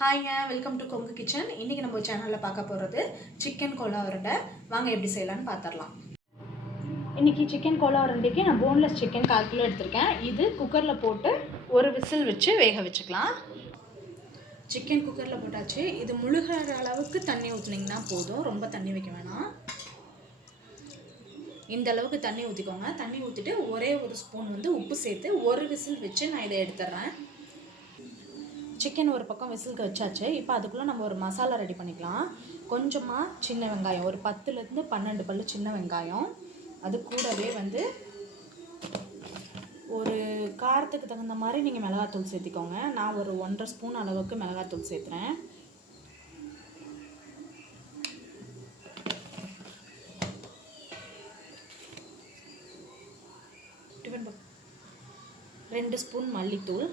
ஹாய்ங்க, welcome to Kongu kitchen. இன்றைக்கி நம்ம சேனலில் பார்க்க போகிறது சிக்கன் கோலா உருண்டை. வாங்க எப்படி செய்யலான்னு பார்த்துடலாம். இன்றைக்கி சிக்கன் கோலா உருண்டைக்கு நான் போன்லெஸ் சிக்கன் 1/4 கிலோ எடுத்திருக்கேன். இது குக்கரில் போட்டு ஒரு விசில் வச்சு வேக வச்சுக்கலாம். சிக்கன் குக்கரில் போட்டாச்சு. இது முழுகிற அளவுக்கு தண்ணி ஊற்றுனீங்கன்னா போதும், ரொம்ப தண்ணி வைக்க வேணாம். இந்த அளவுக்கு தண்ணி ஊற்றிக்கோங்க. தண்ணி ஊற்றிட்டு ஒரே ஒரு ஸ்பூன் உப்பு சேர்த்து ஒரு விசில் வச்சு நான் இதை எடுத்துட்றேன். சிக்கன் ஒரு பக்கம் விசிலுக்கு வச்சாச்சு. இப்போ அதுக்குள்ளே நம்ம ஒரு மசாலா ரெடி பண்ணிக்கலாம். கொஞ்சமாக சின்ன வெங்காயம், ஒரு 10லேருந்து 12 பல்லு சின்ன வெங்காயம். அது கூடவே ஒரு காரத்துக்கு தகுந்த மாதிரி நீங்கள் மிளகாத்தூள் சேர்த்திக்கோங்க. நான் ஒரு 1.5 ஸ்பூன் அளவுக்கு மிளகாத்தூள் சேர்த்துறேன். ரெண்டு ஸ்பூன் மல்லித்தூள்,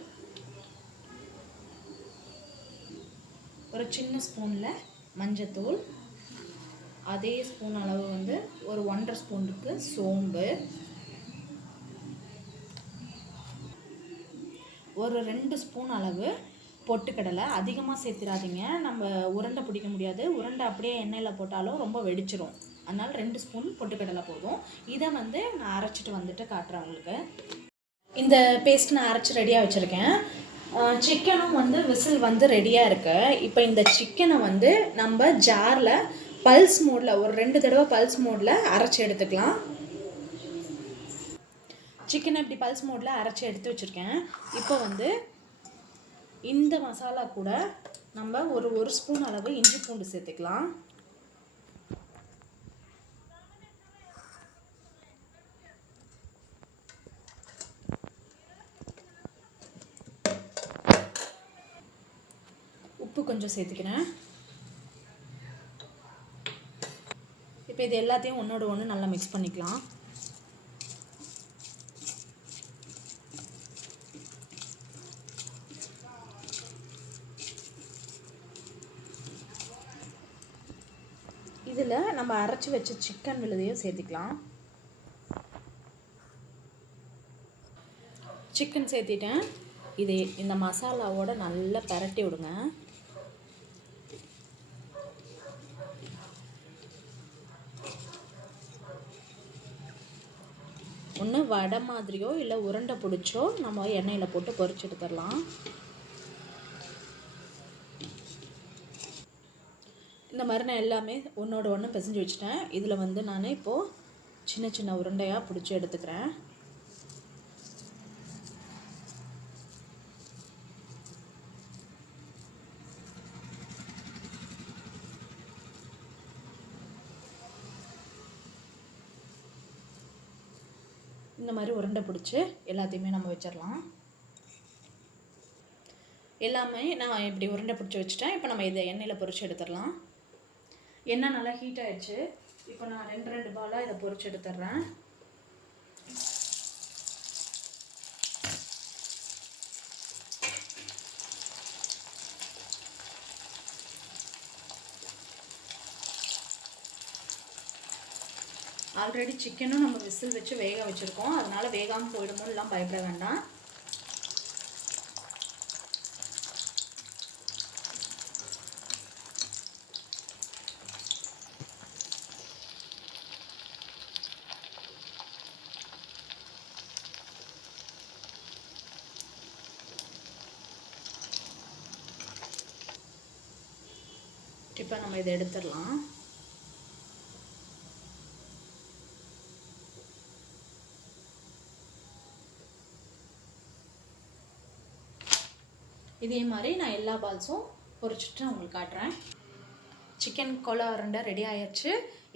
ஒரு சின்ன ஸ்பூனில் மஞ்சத்தூள், அதே ஸ்பூன் அளவு ஒரு 1.5 ஸ்பூனுக்கு சோம்பு, ஒரு 2 ஸ்பூன் அளவு பொட்டுக்கடலை. அதிகமாக சேர்த்துடாதீங்க, நம்ம உருண்டை பிடிக்க முடியாது. உருண்டை அப்படியே எண்ணெயில் போட்டாலும் ரொம்ப வெடிச்சிரும். அதனால் 2 ஸ்பூன் பொட்டுக்கடலை போதும். இதை நான் அரைச்சிட்டு காட்டுறேன் உங்களுக்கு. இந்த பேஸ்ட் நான் அரைச்சி ரெடியாக வச்சுருக்கேன். சிக்கனும் விசில் ரெடியாக இருக்கு. இப்போ இந்த சிக்கனை நம்ம ஜாரில் பல்ஸ் மோடில் ஒரு 2 தடவை பல்ஸ் மோடில் அரைச்சி எடுத்துக்கலாம். சிக்கனை இப்படி பல்ஸ் மோடில் அரைச்சி எடுத்து வச்சுருக்கேன். இப்போ இந்த மசாலா கூட நம்ம ஒரு ஸ்பூன் அளவு இஞ்சி பூண்டு சேர்த்துக்கலாம். உப்பு கொஞ்சம் சேர்த்துக்கிறேன். இப்போ இது எல்லாத்தையும் ஒன்றோட ஒன்று நல்லா மிக்ஸ் பண்ணிக்கலாம். இதில் நம்ம அரைச்சி வச்ச சிக்கன் விழுதையும் சேர்த்துக்கலாம். சிக்கன் சேர்த்திட்டேன். இது இந்த மசாலாவோட நல்லா பரட்டி விடுங்க. ஒன்று வடை மாதிரியோ இல்லை உருண்டை பிடிச்சோ நம்ம எண்ணெயில் போட்டு பொரிச்சு எடுத்துடலாம். இந்த மாதிரி நான் எல்லாமே ஒன்றோட ஒன்று பிசைஞ்சு வச்சுட்டேன். இதில் நான் இப்போது சின்ன சின்ன உருண்டையாக பிடிச்சி எடுத்துக்கிறேன். இந்த மாதிரி உருண்டை பிடிச்சி எல்லாத்தையுமே நம்ம வச்சிடலாம். எல்லாமே நான் இப்படி உருண்டை பிடிச்சி வச்சுட்டேன். இப்போ நம்ம இதை எண்ணெயில் பொரிச்சு எடுத்துடலாம். எண்ணெய் நல்லா ஹீட் ஆகிடுச்சு. இப்போ நான் 2 பாலாக இதை பொரிச்சு எடுத்துடுறேன். ஆல்ரெடி சிக்கனும் நம்ம விசில் வச்சு வேக வச்சுருக்கோம். அதனால் வேகாமல் போயிடுமோ எல்லாம் பயப்பட வேண்டாம். இப்போ நம்ம இதை எடுத்துடலாம். இதே மாதிரி நான் எல்லா பால்ஸும் பொரிச்சிட்டு உங்களுக்கு காட்டுறேன். சிக்கன் கோலா உருண்டை ரெடி ஆயிடுச்சு.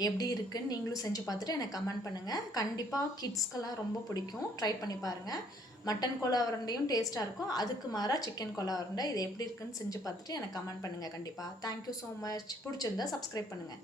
எப்படி இருக்குன்னு நீங்களும் செஞ்சு பார்த்துட்டு எனக்கு கமெண்ட் பண்ணுங்கள். கண்டிப்பாக கிட்ஸ்க்கெல்லாம் ரொம்ப பிடிக்கும். ட்ரை பண்ணி பாருங்கள். மட்டன் கோலா உருண்டையும் டேஸ்ட்டாக இருக்கும். அதுக்கு மாறாக சிக்கன் கோலா உருண்டை இது எப்படி இருக்குன்னு செஞ்சு பார்த்துட்டு எனக்கு கமெண்ட் பண்ணுங்கள். கண்டிப்பாக. Thank you so much. பிடிச்சிருந்தா சப்ஸ்கிரைப் பண்ணுங்கள்.